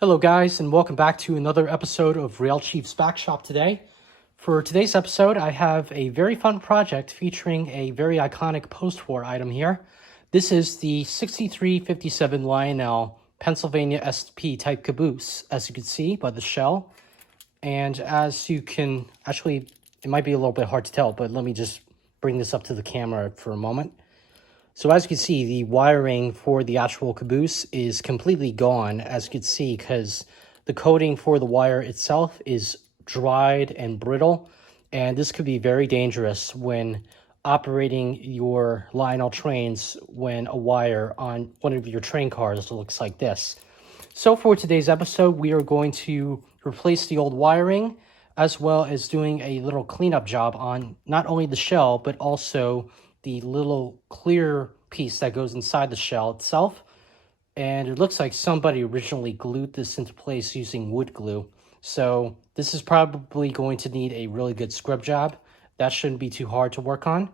Hello guys, and welcome back to another episode of Rail Chief's Back Shop today. For today's episode, I have a very fun project featuring a very iconic postwar item here. This is the 6357 Lionel Pennsylvania SP type caboose, as you can see by the shell. And as you can, actually, it might be a little bit hard to tell, but let me just bring this up to the camera for a moment. So as you can see, the wiring for the actual caboose is completely gone, as you can see, because the coating for the wire itself is dried and brittle, and this could be very dangerous when operating your Lionel trains when a wire on one of your train cars looks like this. So for today's episode, we are going to replace the old wiring, as well as doing a little cleanup job on not only the shell, but also the little clear piece that goes inside the shell itself. And it looks like somebody originally glued this into place using wood glue. So this is probably going to need a really good scrub job. That shouldn't be too hard to work on.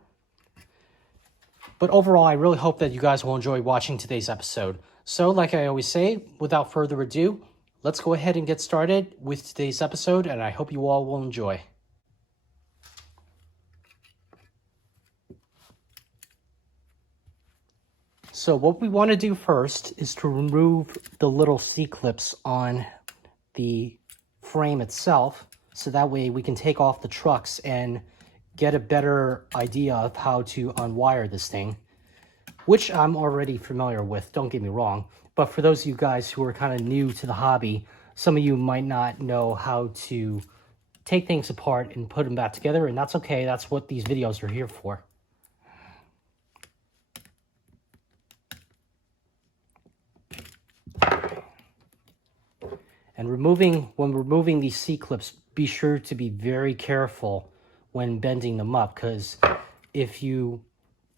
But overall, I really hope that you guys will enjoy watching today's episode. So like I always say, without further ado, let's go ahead and get started with today's episode, and I hope you all will enjoy. So what we want to do first is to remove the little C-clips on the frame itself, so that way we can take off the trucks and get a better idea of how to unwire this thing, which I'm already familiar with, don't get me wrong. But for those of you guys who are kind of new to the hobby, some of you might not know how to take things apart and put them back together, and that's okay. That's what these videos are here for. And when removing these C-clips, be sure to be very careful when bending them up, because if you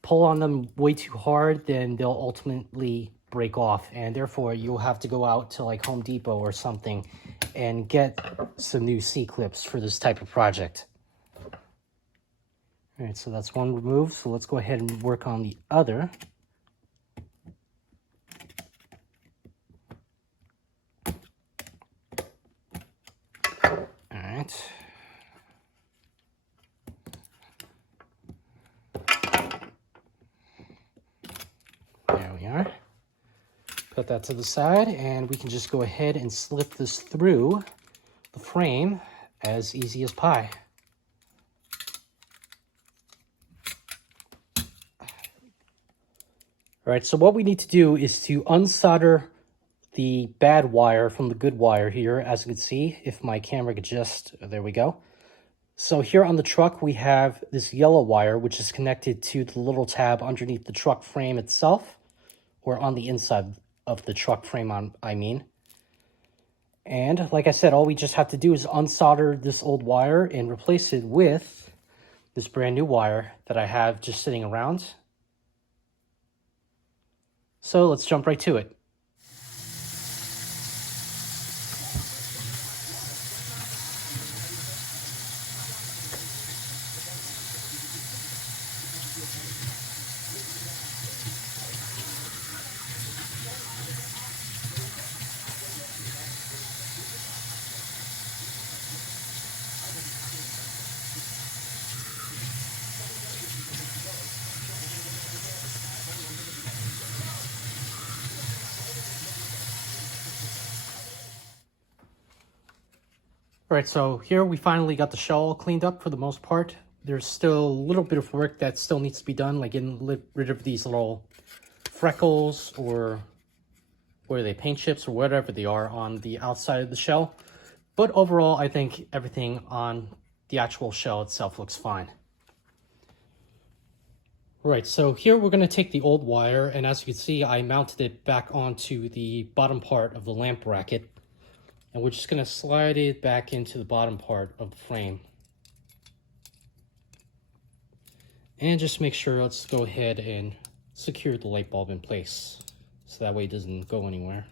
pull on them way too hard, then they'll ultimately break off, and therefore you'll have to go out to like Home Depot or something and get some new C-clips for this type of project. All right, so that's one removed, so let's go ahead and work on the other. There we are. Put that to the side, and we can just go ahead and slip this through the frame as easy as pie. All right, so what we need to do is to unsolder the bad wire from the good wire here. As you can see, if my camera could just, there we go. So here on the truck, we have this yellow wire, which is connected to the little tab underneath the truck frame itself, or on the inside of the truck frame, I mean. And like I said, all we just have to do is unsolder this old wire and replace it with this brand new wire that I have just sitting around. So let's jump right to it. All right, so here we finally got the shell cleaned up for the most part. There's still a little bit of work that still needs to be done, like getting rid of these little freckles, or what are they, paint chips or whatever they are on the outside of the shell. But overall, I think everything on the actual shell itself looks fine. All right, so here we're going to take the old wire, and as you can see, I mounted it back onto the bottom part of the lamp bracket. And we're just going to slide it back into the bottom part of the frame. And just make sure, let's go ahead and secure the light bulb in place, so that way it doesn't go anywhere.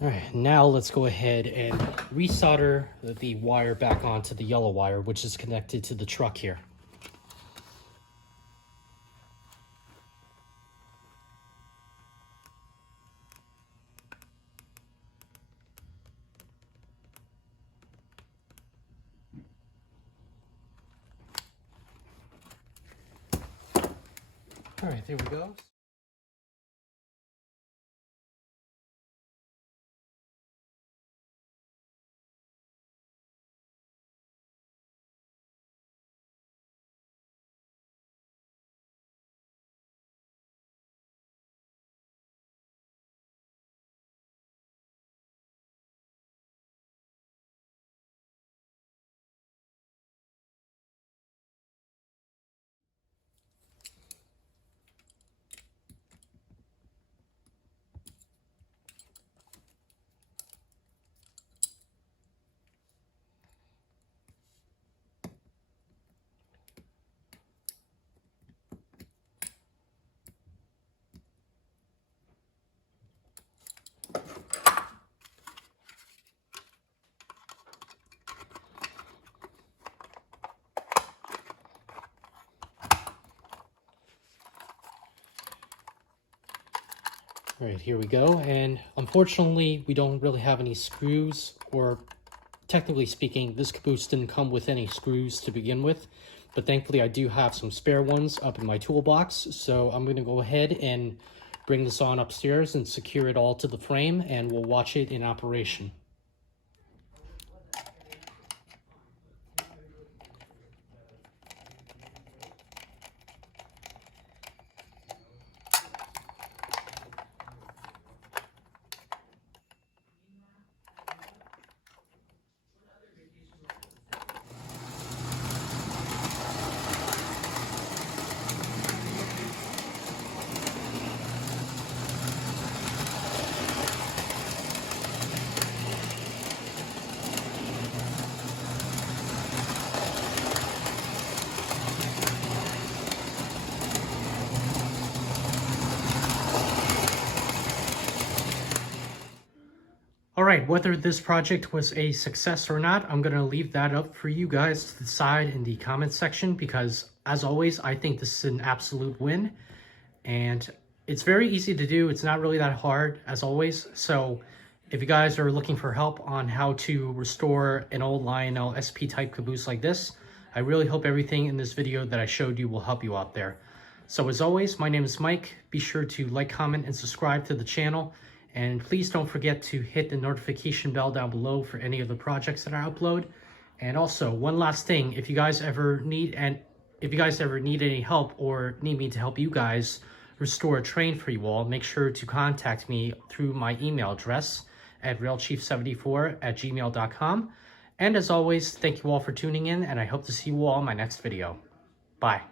All right, now let's go ahead and resolder the wire back onto the yellow wire, which is connected to the truck here. All right, there we go. All right, here we go. And unfortunately, we don't really have any screws, or technically speaking, this caboose didn't come with any screws to begin with. But thankfully, I do have some spare ones up in my toolbox. So I'm going to go ahead and bring this on upstairs and secure it all to the frame, and we'll watch it in operation. All right, whether this project was a success or not, I'm going to leave that up for you guys to decide in the comments section, because as always, I think this is an absolute win, and it's very easy to do. It's not really that hard, as always. So if you guys are looking for help on how to restore an old Lionel SP type caboose like this, I really hope everything in this video that I showed you will help you out there. So as always, my name is Mike. Be sure to like, comment, and subscribe to the channel. And please don't forget to hit the notification bell down below for any of the projects that I upload. And also, one last thing, if you guys ever need any help or need me to help you guys restore a train for you all, make sure to contact me through my email address at railchief74@gmail.com. And as always, thank you all for tuning in, and I hope to see you all in my next video. Bye.